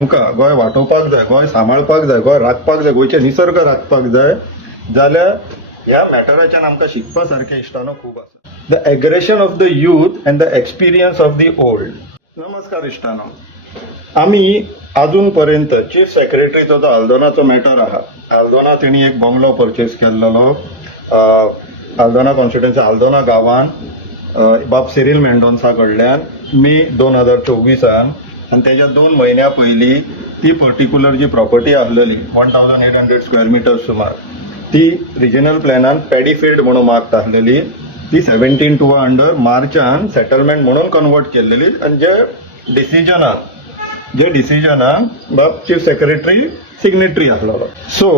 आमकां गोंय वाटोवपाक जाय, गोंय सांबाळपाक जाय, गोंय राखपाक जाय, गोंयचे निसर्ग राखपाक जाय जाल्यार ह्या मॅटराच्यान आमकां शिकपा सारकें इश्टानो खूब आसा. The aggression of the youth and the experience of the old. नमस्कार इश्टानो. आमी अजून पर्यंत चीफ सेक्रेटरीचो जो आल्दोनाचो मॅटर आहा, आल्दोना तेणी एक बंगलो परचेस केल्लो आल्दोना कॉन्स्टिट्युएन्सी आल्दोना गांवांत बाब सिरील मेंडोन्सा कडल्यान मे 2024 आणि त्याच्या 2 महिन्या पयलीं ती पर्टिक्युलर जी प्रॉपर्टी आसलेली 1800 स्क्वेअर मिटर्स सुमार ती रिजनल प्लॅनान पॅडी फील्ड म्हणून मार्क आसलेली ती 17 अंडर मार्चान सेटलमेंट म्हणून कन्वर्ट केल्लेली आणि जे डिसिजनान बाब चीफ सेक्रेटरी सिग्नेटरी आसलेलो. सो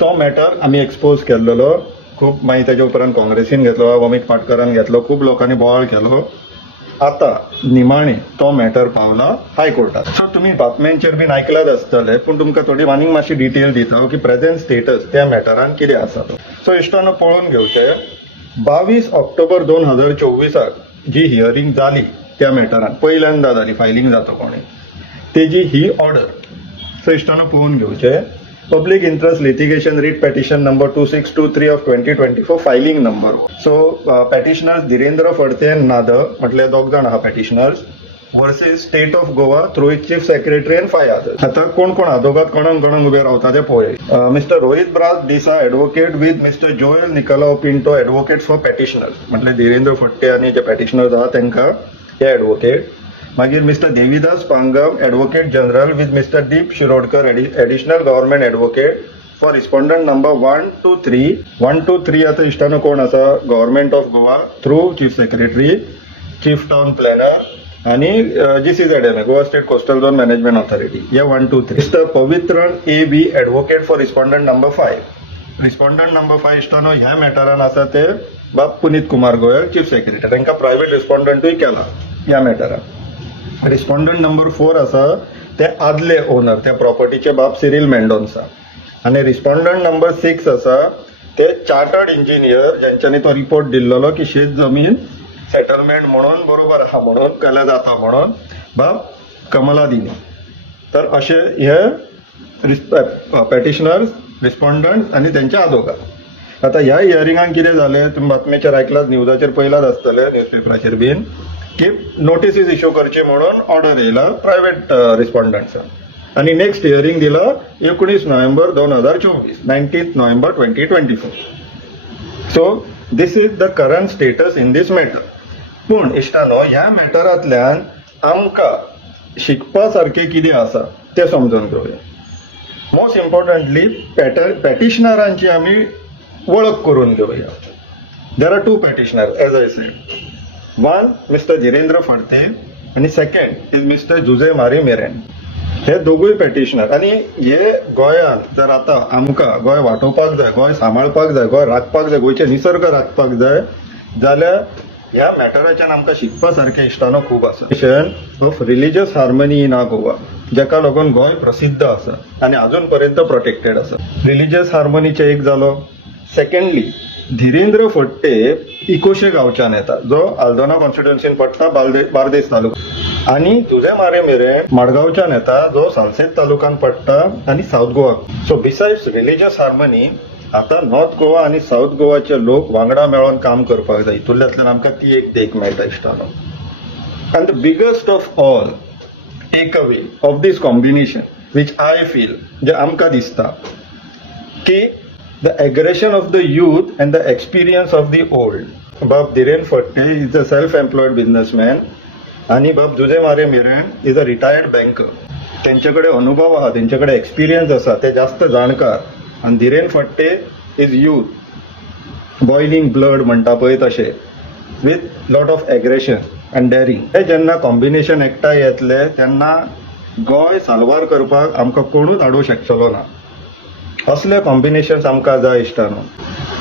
तो मॅटर आमी एक्सपोज केल्लो. खूब मागीर तेच्या उपरांत काँग्रेसीन घेतलो, अमित पाटकरान घेतलो, खूब लोकांनी बोवाळ केलो. आता निमाणे तो मॅटर पावला हायकोर्टात. सो तुम्ही बातम्यांचेर बीन आयकलाच आसतले, पण तुमकां थोडी आनीक मातशी डिटेल दिता की प्रेझेंट स्टेटस त्या मॅटरान कितें आसा तो. सो इश्टानो पळोवन घेवचे. 22 ऑक्टोबर 2024 जी हियरिंग जाली त्या मॅटरान पहिल्यांदा जाली, फायलिंग जाता कोणी तेजी ही ऑर्डर. सो इश्टानो पळोवन घेवचे. Public interest litigation writ petition number 2623 of 2024 filing number. So petitioners Dhirendra Phadte नाद म्हटले 2 जाण आहा petitioners versus State of Goa through its chief secretary and 5 others. आता कोण कोण आदोगात कोणाक उबे रावता ते पळय. Mister Rohit Braz D'Sa advocate with mister Joel Nicolau Pinto advocate for petitioners म्हटले धीरेंद्र फडते आणि जे पेटिशनर्स आहा तांकां हे एडवोकेट. मागीर mister Devidas Pangam advocate general with mister Deep Shirodkar additional government advocate for respondent number 1 to 3. 1 to 3 आता इश्टानो कोण आसा, government of Goa through chief secretary, chief town planner आणि GCZMA Goa state coastal zone management authority. हे 1 to 3. Mister Pavithran AB advocate for respondent number 5. Respondent number 5 इश्टानो ह्या मॅटरान आसा ते बाब पुनीत कुमार गोयल चीफ सेक्रेटरी. तांकां प्रायव्हेट रिस्पॉन्डंटूय केला ह्या मॅटरान. रिस्पॉन्डंट नंबर 4 आसा ते आदले ओनर त्या प्रॉपर्टीचे बाब सिरील मेंडोन्सा. आणि रिस्पॉन्डंट नंबर 6 आसा ते चार्टर्ड इंजिनियर ज्यांच्यानी तो रिपोर्ट दिल्लो की शेत जमीन सेटलमेंट म्हणून बरोबर आहा म्हणून केले जाता म्हणून बाब कमलादिनी. तर असे हे पेटिशनर्स, रिस्पॉन्डंट आणि त्यांच्या आदोगार. आता ह्या हियरिंगान कितें जालें तुम्ही बातमेचेर आयकलात, न्यूजाचेर पयलाच आसतले, न्यूजपेपराचेर बीन की नोटीसीस इश्यू करचे म्हणून ऑर्डर येयला प्रायव्हेट रिस्पॉन्डंट्सान. आणि नेक्स्ट हियरिंग दिला 19 November 2024, 19 November 2024. So this is the current status in this matter. पूण इश्टानो ह्या मॅटरांतल्यान आमकां शिकपा सारकें कितें आसा तें समजून घेवया. मोस्ट इम्पॉर्टंटली पेटिशनरांची आमी वळख करून घेवया. There are 2 petitioner as I said. One mister Dhirendra Phadte आणि second is mister Jose Marie Meren. हे दोगूय पेटिशनर. आणि हे गोंयान जर आता आमकां गोंय वाटोवपाक जाय, गोंय सांबाळपाक जाय, गोंय राखपाक जाय, गोंयचे निसर्ग राखपाक जाय जाल्यार ह्या मॅटराच्यान आमकां शिकपा सारकें इश्टानो खूब आसा. ऑफ रिलिजियस हार्मनी इन आ गोवा जाका लागून गोंय प्रसिद्ध आसा आणि अजून पर्यंत प्रोटेक्टेड आसा. रिलिजियस हार्मनीचे एक जालो. सेकंडली धीरेंद्र फडते इकोशे गांवच्यान येता जो आल्दोना कॉन्स्टिट्युएन्सीन पडटा बार्देस तालुका. आणि जुजे मारे मेरेन मडगांवच्यान येता जो सालसेत तालुकान पडटा आणि south Goa. So besides religious harmony आता नॉर्थ गोवा आणि साऊथ गोवाचे लोक वांगडा मेळोन काम करपाक जाय. हितूंतल्यान आमकां ती एक देख मेळटा इश्टानो. And the biggest of all take away of this combination which I feel जे आमकां दिसता की the aggression of the youth and the experience of the old. Bab Dhiren Fadte is a self-employed businessman आणि बाब जुजे मारे मेरेन is a retired banker. त्यांच्याकडे अनुभव आहा, त्यांच्याकडे एक्सपिरियन्स आसा, ते जास्त जाणकार. आणि Dhiren Phadte is youth boiling blood म्हणटा पळय तशें with lot of aggression and daring. हे जेन्ना कॉम्बिनेशन एकठांय येतले तेन्ना गोंय साल्वार करपाक आमकां कोणूच आडूं शकचलो ना. असले कॉम्बिनेशन्स आमकां जाय इश्टानो.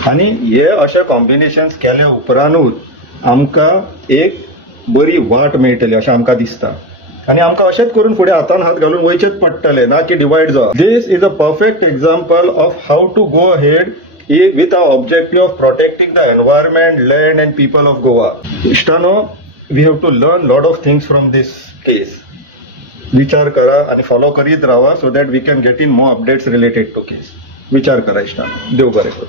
आणि हे अशे कॉम्बिनेशन्स केले उपरांतूच आमकां एक बरी वाट मेळटली अशें आमकां दिसता. आणि आमकां अशेंच करून फुडें हातान हात घालून वयचेच पडटले ना की डिवायड जावप. This is a perfect example of how to go ahead with our objective of protecting the environment, land and people of Goa. Ishtano, we have to learn lot of things from this case. विचार करा आणि follow करीत राहा so that we can get in more updates related to case. विचार करा इश्टानो. देव बरें करूं.